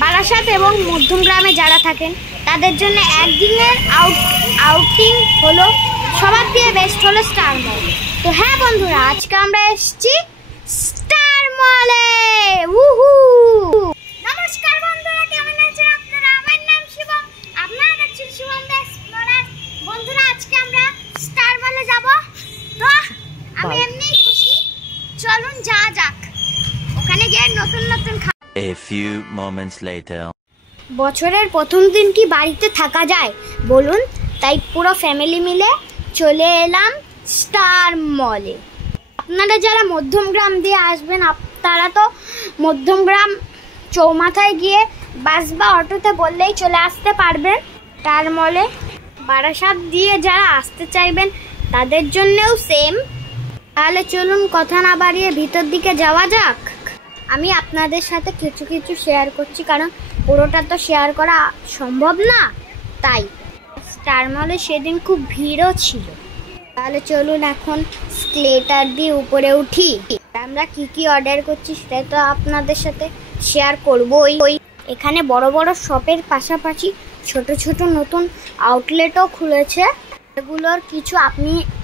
বারাসাত এবং মধ্যমগ্রামে যারা থাকেন তাদের জন্য একদিনের আউটিং হলো সবার দিয়ে বেস্ট হলো স্টার মল। তো হ্যাঁ বন্ধুরা, আজকে আমরা এসেছি স্টার মলে। উহু, নমস্কার বন্ধুরা, কেমন আছেন আপনারা? আমার নাম শিবম, আপনারা দেখছেন শিবম দ্য এক্সপ্লোরার। বন্ধুরা, আজকে আমরা স্টার মলে যাব। তো আমি এমনি খুশি, চলুন যাওয়া যাক। ওখানে গিয়ে নতুন নতুন A few moments later. বছরের প্রথম দিন কি বাড়িতে থাকা যায় বলুন? তাই পুরো ফ্যামিলি মিলে চলে এলাম স্টার মলে। আপনারা যারা মধ্যমগ্রাম দিয়ে আসবেন, তারা তো মধ্যমগ্রাম চৌমাথায় গিয়ে বাস বা অটোতে বললেই চলে আসতে পারবেন স্টার মলে। বারাসাত দিয়ে যারা আসতে চাইবেন তাদের জন্যও সেম। তাহলে চলুন কথা না বাড়িয়ে ভিতর দিকে যাওয়া যাক। আমি আপনাদের সাথে কিছু কিছু শেয়ার করছি, কারণ পুরোটা তো শেয়ার করা সম্ভব না। তাই স্টার মলে সেদিন খুব ভিড়ও ছিল। তাহলে চলুন এখন স্কেলেটর দিয়ে উপরে উঠি। আমরা কি কি অর্ডার করছি সেটা তো আপনাদের সাথে শেয়ার করবই। এখানে বড় বড় শপের পাশাপাশি ছোট ছোট নতুন আউটলেটও খুলেছে। এগুলোর কিছু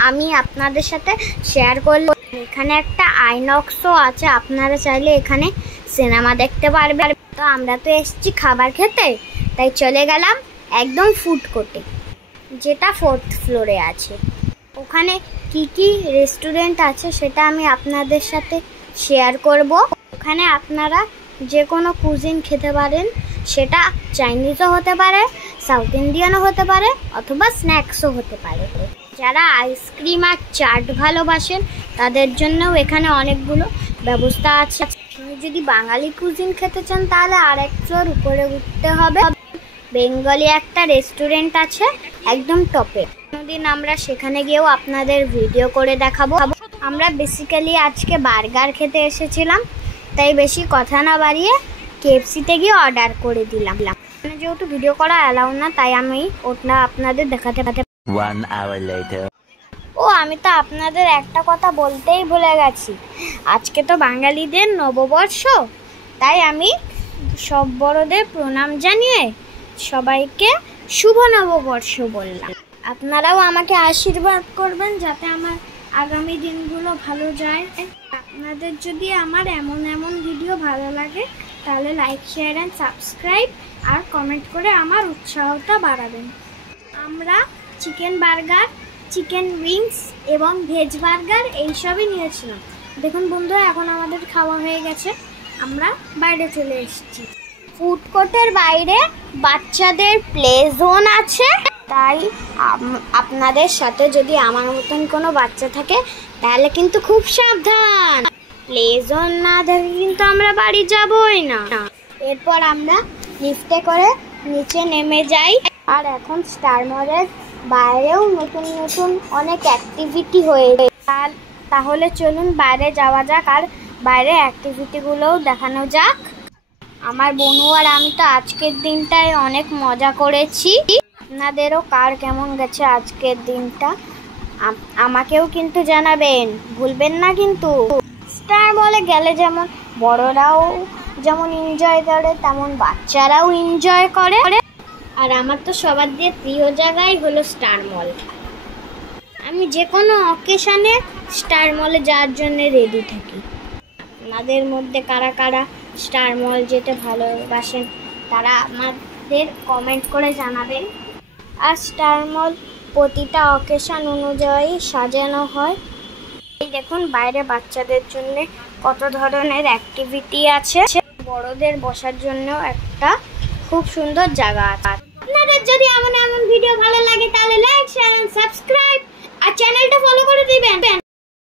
আমি আপনাদের সাথে শেয়ার করলাম। এখানে একটা আইনক্সও আছে, আপনারা চাইলে এখানে সিনেমা দেখতে পারবেন। তো আমরা তো এসেছি খাবার খেতে, তাই চলে গেলাম একদম ফুড কোর্টে, যেটা 4th ফ্লোরে আছে। ওখানে কি কি রেস্টুরেন্ট আছে সেটা আমি আপনাদের সাথে শেয়ার করব। ওখানে আপনারা যে কোনো কুজিন খেতে পারেন, সেটা চাইনিজও হতে পারে, সাউথ ইন্ডিয়ানও হতে পারে, অথবা স্ন্যাক্সও হতে পারে। যারা আইসক্রিম আর চাট ভালোবাসেন তাদের জন্যও এখানে অনেকগুলো ব্যবস্থা আছে। যদি বাঙালি কুজিন খেতে চান তাহলে আরেক ফ্লোর উপরে উঠতে হবে। বেঙ্গলি একটা রেস্টুরেন্ট আছে একদম টপে। কোনোদিন আমরা সেখানে গিয়েও আপনাদের ভিডিও করে দেখাবো। আমরা বেসিক্যালি আজকে বার্গার খেতে এসেছিলাম, তাই বেশি কথা না বাড়িয়ে KFC-তে গিয়ে অর্ডার করে দিলাম। যেহেতু ভিডিও করা অ্যালাউ না, তাই আমি ওটা আপনাদের দেখাতে পারি। 1 hour later. ও, আমি তো আপনাদের একটা কথা বলতেই ভুলে গেছি। আজকে তো বাঙালিদের নববর্ষ, তাই আমি সব বড়দের প্রণাম জানিয়ে সবাইকে শুভ নববর্ষ বললাম। আপনারাও আমাকে আশীর্বাদ করবেন যাতে আমার আগামী দিনগুলো ভালো যায়। আপনাদের যদি আমার এমন ভিডিও ভালো লাগে তাহলে লাইক, শেয়ার অ্যান্ড সাবস্ক্রাইব আর কমেন্ট করে আমার উৎসাহটা বাড়াবেন। আমরা চিকেন বার্গার, চিকেন উইংস এবং ভেজ বার্গার এইসবই নিয়েছিলাম। দেখুন বন্ধুরা, এখন আমাদের খাওয়া হয়ে গেছে, আমরা বাইরে চলে এসেছি। ফুড কোর্টের বাইরে বাচ্চাদের প্লে জোন আছে, তাই আপনাদের সাথে যদি আমার মতন কোনো বাচ্চা থাকে তাহলে কিন্তু খুব সাবধান। প্লে জোন না দেখে কিন্তু আমরা বাড়ি যাবই না। এরপর আমরা লিফটে করে নিচে নেমে যাই। আর এখন স্টার মলের বাইরেও নতুন নতুন অনেক অ্যাক্টিভিটি হয়েছে। তাহলে চলুন বাইরে যাওয়া যাক আর বাইরে অ্যাক্টিভিটিগুলোও দেখানো যাক। আমার বোনু আর আমি তো আজকের দিনটায় অনেক মজা করেছি। আপনাদেরও কার কেমন গেছে আজকের দিনটা আমাকেও কিন্তু জানাবেন, ভুলবেন না কিন্তু। স্টার মলে গেলে যেমন বড়রাও যেমন এনজয় করে, তেমন বাচ্চারাও এনজয় করে। আর আমার তো সবার দিয়ে প্রিয় জায়গাই হলো স্টার মল। আমি যে কোনো অকেশানে স্টার মলে যাওয়ার জন্য রেডি থাকি। আপনাদের মধ্যে কারা কারা স্টার মল যেতে ভালোবাসেন তারা আমাদের কমেন্ট করে জানাবেন। আর স্টার মল প্রতিটা অকেশান অনুযায়ী সাজানো হয়। এই দেখুন বাইরে বাচ্চাদের জন্য কত ধরনের অ্যাক্টিভিটি আছে। বড়দের বসার জন্য একটা খুব সুন্দর জায়গা আছে। আপনাদের যদি এমন ভিডিও ভালো লাগে তাহলে লাইক, শেয়ার এন্ড সাবস্ক্রাইব আর চ্যানেলটা ফলো করে দিবেন।